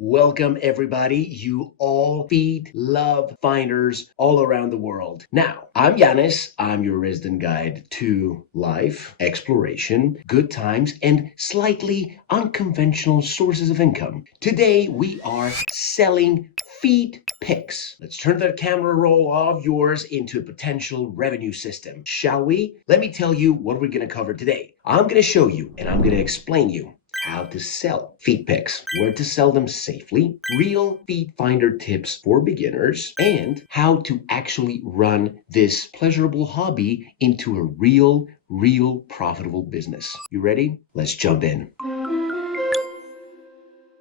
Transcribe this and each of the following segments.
Welcome, everybody, you all feet love finders all around the world. Now, I'm Yanis. I'm your resident guide to life, exploration, good times, and slightly unconventional sources of income. Today, we are selling feet pics. Let's turn that camera roll of yours into a potential revenue system, shall we? Let me tell you what we're going to cover today. I'm going to show you and I'm going to explain you how to sell feet pics, where to sell them safely, real feet finder tips for beginners, and how to actually run this pleasurable hobby into a real profitable business. You ready? Let's jump in.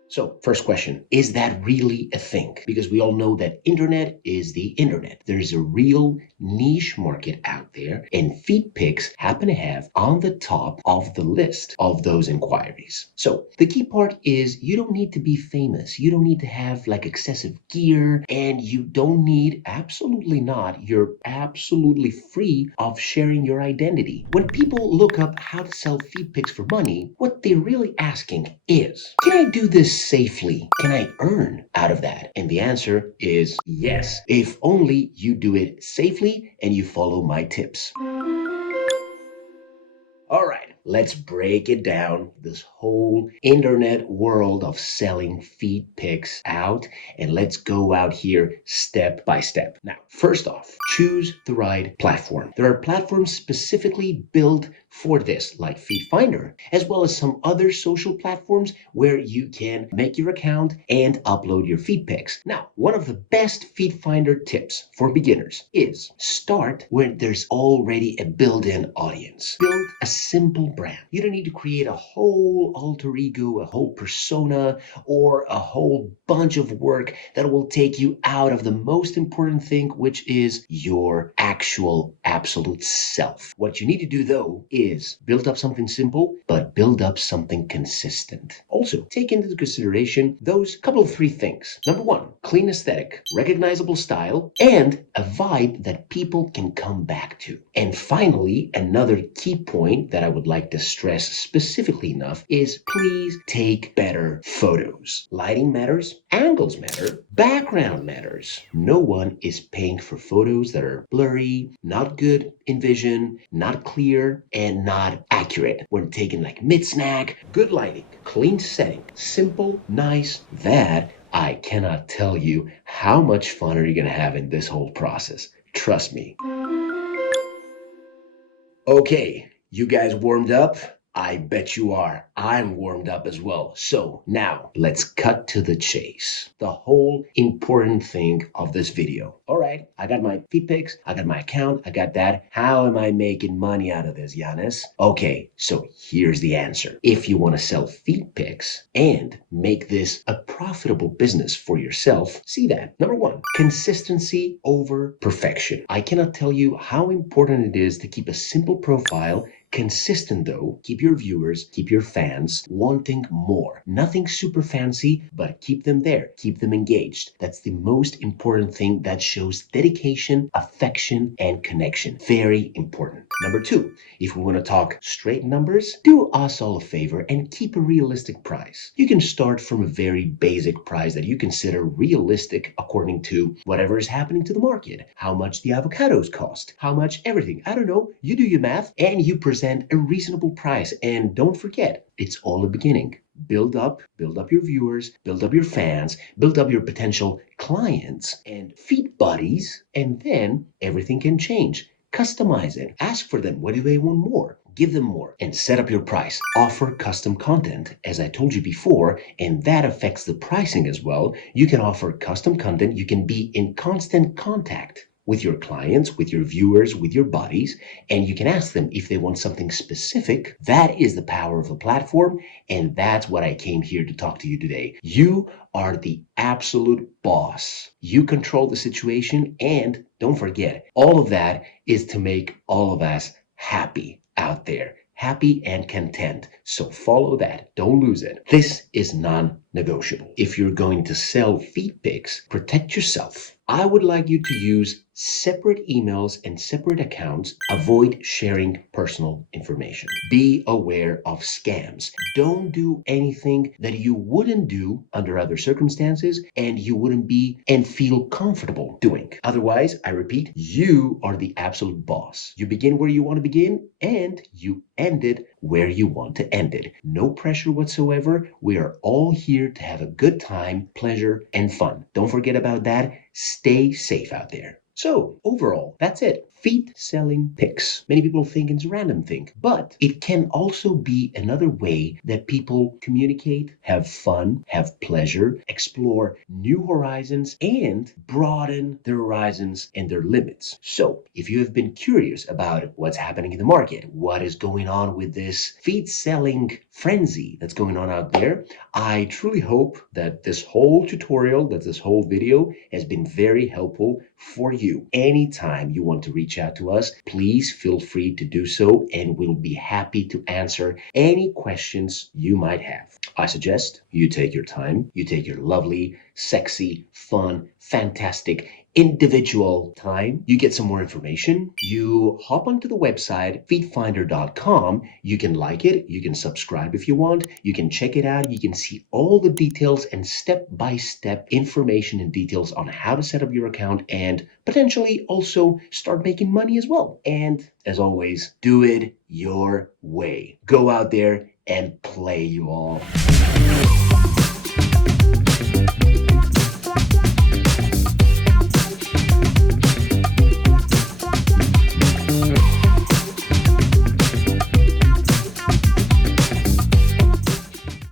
So, first question, is that really a thing? Because we all know that internet is the internet. There's a real niche market out there, and feet pics happen to have on the top of the list of those inquiries. So, the key part is you don't need to be famous. You don't need to have like excessive gear, and you don't need, absolutely not, you're absolutely free of sharing your identity. When people look up how to sell feet pics for money, what they're really asking is, can I do this safely? Can I earn out of that? And the answer is yes, if only you do it safely and you follow my tips. All right, let's break it down, this whole internet world of selling feet pics out, and let's go out here step by step. Now, first off, choose the right platform. There are platforms specifically built for this, like Feetfinder, as well as some other social platforms where you can make your account and upload your feet pics. Now, one of the best Feetfinder tips for beginners is start where there's already a built-in audience. Build a simple brand. You don't need to create a whole alter ego, a whole persona, or a whole bunch of work that will take you out of the most important thing, which is your actual absolute self. What you need to do though is build up something simple, but build up something consistent. Also, take into consideration those couple of three things. Number one, clean aesthetic, recognizable style, and a vibe that people can come back to. And finally, another key point that I would like to stress specifically enough is please take better photos. Lighting matters, angles matter, background matters. No one is paying for photos that are blurry, not good in vision, not clear, and not accurate. When taken like mid-snack, good lighting, clean setting, simple, nice, that I cannot tell you how much fun are you going to have in this whole process. Trust me. Okay, you guys warmed up? I bet you are. I'm warmed up as well. So now let's cut to the chase. The whole important thing of this video. All right, I got my feet pics, I got my account, I got that. How am I making money out of this, Yanis? Okay, so here's the answer. If you want to sell feet pics and make this a profitable business for yourself, see that. Number one, consistency over perfection. I cannot tell you how important it is to keep a simple profile. Consistent though, keep your viewers, keep your fans wanting more. Nothing super fancy, but keep them there, keep them engaged. That's the most important thing that shows dedication, affection, and connection. Very important. Number two, if we want to talk straight numbers, do us all a favor and keep a realistic price. You can start from a very basic price that you consider realistic according to whatever is happening to the market. How much the avocados cost, how much everything. I don't know. You do your math and you present a reasonable price. And don't forget, it's all a beginning. Build up your viewers, build up your fans, build up your potential clients and feed buddies, and then everything can change. Customize it. Ask for them. What do they want more? Give them more and set up your price. Offer custom content, as I told you before, and that affects the pricing as well. You can offer custom content. You can be in constant contact with your clients, with your viewers, with your buddies, and you can ask them if they want something specific. That is the power of the platform, and that's what I came here to talk to you today. You are the absolute boss. You control the situation, and don't forget, all of that is to make all of us happy out there. Happy and content. So follow that. Don't lose it. This is non-negotiable. If you're going to sell feet pics, protect yourself. I would like you to use separate emails and separate accounts. Avoid sharing personal information. Be aware of scams. Don't do anything that you wouldn't do under other circumstances and you wouldn't be and feel comfortable doing. Otherwise, I repeat, you are the absolute boss. You begin where you want to begin and you end it where you want to end it. No pressure whatsoever. We are all here to have a good time, pleasure, and fun. Don't forget about that. Stay safe out there. So overall, that's it. Feet selling pics. Many people think it's a random thing, but it can also be another way that people communicate, have fun, have pleasure, explore new horizons, and broaden their horizons and their limits. So if you have been curious about what's happening in the market, what is going on with this feet selling frenzy that's going on out there, I truly hope that this whole tutorial, that this whole video has been very helpful for you. Anytime you want to reach out to us, please feel free to do so and we'll be happy to answer any questions you might have. I suggest you take your time, you take your lovely, sexy, fun, fantastic, individual time. You get some more information. You hop onto the website, feetfinder.com. You can like it. You can subscribe if you want. You can check it out. You can see all the details and step-by-step information and details on how to set up your account and potentially also start making money as well. And as always, do it your way. Go out there and play, you all.